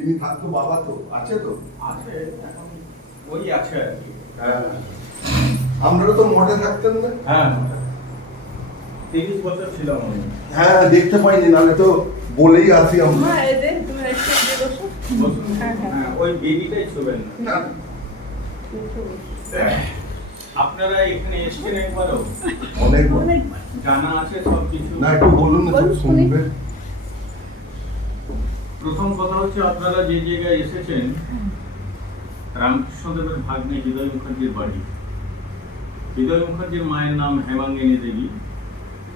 যিনি থাকতো বাবা তো আছে তো? আছে এখন, ওই আছে আর কি। হ্যাঁ, আপনারা তো মঠে থাকতেন না? হ্যাঁ 30 বছর ছিলাম আমি। হ্যাঁ, দেখতে পাইনি, নাহলে তো বলেই আসি আমরা। হ্যাঁ, এই যে তুমি একটু দিয়ে বসো। বসুন। হ্যাঁ, হ্যাঁ। হ্যাঁ, ওই বেদিটাই ছবেন না। না, একটু বসো। আপনারা এখানে এসেছেন একবারও? অনেক অনেকবার। জানা আছে সব কিছু? না, একটু বলুন না, সব বলুন, শুনবে। প্রথম কথা হচ্ছে আপনারা যে জায়গায় এসেছেন রামকৃষ্ণদেবের ভাগ্নে হৃদয় মুখার্জির বাড়ি। হৃদয় মুখার্জির মায়ের নাম হেমাঙ্গিনী দেবী।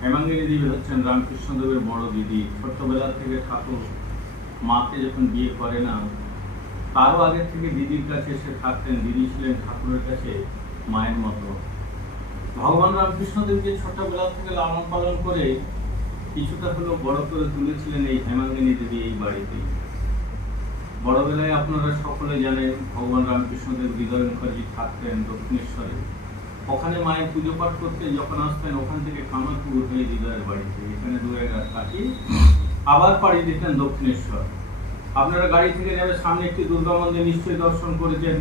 হেমাঙ্গিনী দেবী হচ্ছেন রামকৃষ্ণদেবের বড় দিদি। ছোট্টবেলা থেকে ঠাকুর মাকে যখন বিয়ে করে না, তারও আগে থেকে দিদির কাছে এসে থাকতেন। দিদি ছিলেন ঠাকুরের কাছে মায়ের মতো। ভগবান রামকৃষ্ণদেবকে ছোট্টবেলা থেকে লালন পালন করে কিছুটা হলেও বড় করে তুলেছিলেন এই হেমাঙ্গিনী দেবী এই বাড়িতেই। বড়বেলায় আপনারা সকলে জানেন ভগবান রামকৃষ্ণদেব হৃদয় মুখার্জি থাকতেন দক্ষিণেশ্বরে। ওখানে মায়ের পুজো পাঠ করতে যখন আসতেন, ওখান থেকে কামারপুর হয়ে হৃদয়ের বাড়িতে, এখানে 2 রাত কাটি আবার পাড়ি দিতেন দক্ষিণেশ্বর। আপনারা গাড়ি থেকে নেমে সামনে একটি দুর্গা মন্দির নিশ্চয়ই দর্শন করেছেন।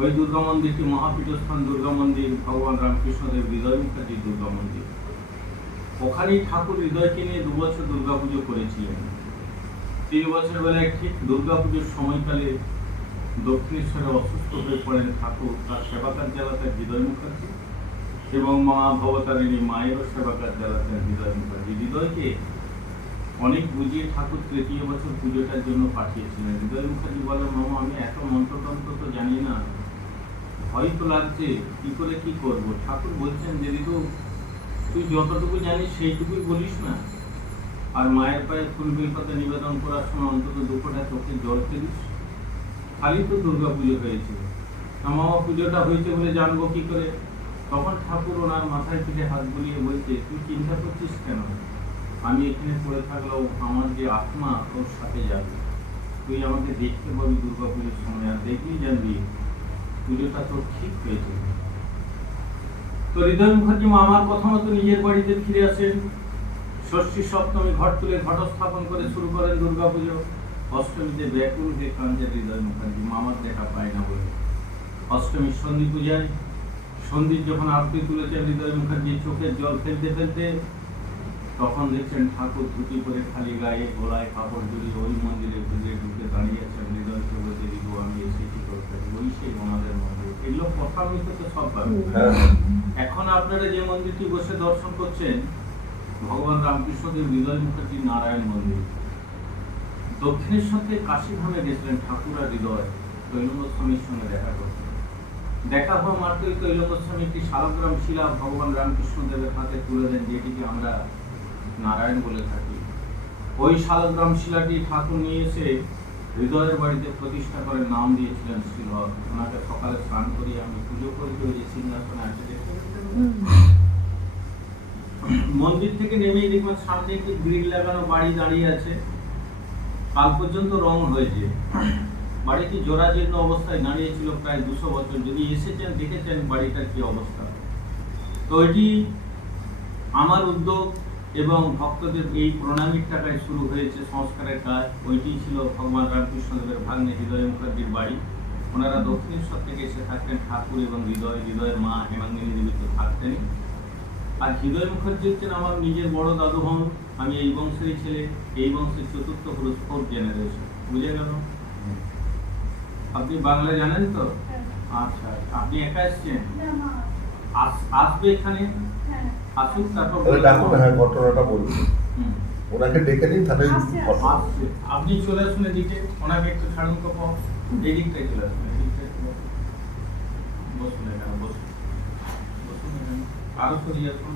ওই দুর্গা মন্দিরটি মহাপীঠস্থান দুর্গা মন্দির, ভগবান রামকৃষ্ণদেব হৃদয় মুখার্জির দুর্গা মন্দির। ওখানেই ঠাকুর হৃদয়কে নিয়ে 2 বছর দুর্গাপুজো করেছিলেন। 3 বছর বেলায় ঠিক দুর্গাপুজোর সময়কালে দক্ষিণেশ্বরে অসুস্থ হয়ে পড়েন ঠাকুর। তার সেবাকার জ্বালাতেন হৃদয় মুখার্জি এবং মা ভবতারিণী মায়েরও সেবাকার জ্বালাতেন হৃদয় মুখার্জি। হৃদয়কে অনেক বুঝিয়ে ঠাকুর 3য় বছর পুজোটার জন্য পাঠিয়েছিলেন। হৃদয় মুখার্জি বলেন, মামা আমি এত মন্ত্রতন্ত্র তো জানি না, ভয় তো লাগছে, কি করে কি করব। ঠাকুর বলছেন যে ঋতু, তুই যতটুকু জানিস সেইটুকুই বলিস না, আর মায়ের পায়ে ফুল বেলপাতা নিবেদন করার সময় অন্তত 2 ফোঁটা চোখে জল ফেলিস। খালি তো দুর্গা পুজো হয়েছে, মামা পুজোটা হয়েছে বলে জানবো কি করে? তখন ঠাকুর ওনার মাথায় পিঠে হাত বুলিয়ে বলছে, তুই চিন্তা করছিস কেন? আমি এখানে পড়ে থাকলেও আমার যে আত্মা ওর সাথে যাবে। তুই আমাকে দেখতে পাবি দুর্গা পুজোর সময়, আর দেখলেই জানবি পুজোটা তোর ঠিক হয়েছে। তো হৃদয় মুখার্জি মামার কথা মতো নিজের বাড়িতে ফিরে আসেন। ষষ্ঠী সপ্তমী ঘট তুলে ঘট স্থাপন করে শুরু করেন দুর্গা পুজো। অষ্টমীতে ব্যাকুল হয়ে কাঁদে হৃদয় মুখার্জি, মামার দেখা পায় না বলে। অষ্টমীর সন্ধি পূজায় সন্ধির যখন আরতি তুলেছেন হৃদয় মুখার্জি চোখের জল ফেলতে ফেলতে, তখন দেখছেন ঠাকুর ধুতি পরে খালি গায়ে গলায় কাপড় জড়িয়ে ওই মন্দিরে ঘুরে ঢুকে দাঁড়িয়ে আছেন। হৃদয় বলতে দিব আমি এসেছি তোর কাছে, ওই সেই ওনাদের মন্দির। এগুলো কথা মিথ্যে তো সব পাবে। এখন আপনারা যে মন্দিরটি বসে দর্শন করছেন ভগবান রামকৃষ্ণদেব হৃদয় মুখার্জি নারায়ণ মন্দির। দক্ষিণেশ্বর থেকে কাশীধামে গেছিলেন ঠাকুর আর হৃদয় তৈলঙ্গ স্বামীর সঙ্গে দেখা করতে। দেখা হওয়া মাত্রই তৈলঙ্গ স্বামী একটি শালগ্রাম শিলা ভগবান রামকৃষ্ণদেবের হাতে তুলে দেন, যেটিকে আমরা নারায়ণ বলে থাকি। ওই শালগ্রাম শিলাটি ঠাকুর নিয়ে এসে হৃদয়ের বাড়িতে প্রতিষ্ঠা করে নাম দিয়েছিলেন শ্রীধর। ওনাকে সকালে স্নান করিয়ে আমি পুজো করি, ওই যে সিংহাসনে আছে দেখতে মন্দির থেকে নেমেই দেখবেন সামনে একটি গ্রিল লাগানো বাড়ি দাঁড়িয়ে আছে। কাল পর্যন্ত রং হয়েছে। বাড়িটি জরাজীর্ণ অবস্থায় দাঁড়িয়েছিল প্রায় 200 বছর। যদি এসেছেন দেখেছেন বাড়িটার কি অবস্থা। তো এটি আমার উদ্যোগ এবং ভক্তদের এই প্রণামীর টাকায় শুরু হয়েছে সংস্কারের কাজ। ওইটি ছিল ভগবান রামকৃষ্ণদেবের ভাগ্নে হৃদয় মুখার্জির বাড়ি। ওনারা দক্ষিণেশ্বর থেকে এসে থাকতেন ঠাকুর এবং হৃদয়ের মা হেমাঙ্গিনী দেবী তো থাকতেন। আর হৃদয় মুখার্জি হচ্ছেন আমার নিজের বড় দাদু হন। আমি এই বংশেরই ছেলে, এই বংশের 4র্থ পুরুষ, 4th জেনারেশন। বুঝে গেল? আপনি বাংলা জানেন তো? আচ্ছা, আপনি একা এসছেন? আসবে এখানে, আসুন তারপর ডাকুন। হ্যাঁ, ঘটনাটা বলুন। ওনাকে ডেকে নিন, তাহলে আসছে। আপনি চলে আসুন এদিকে, ওনাকে একটু ছাড়ুন তো, এই দিকটাই চলে আসুন, এই দিকটাই বসুন, এখানে বসুন, বসুন এখানে, আরো সরিয়ে আসুন।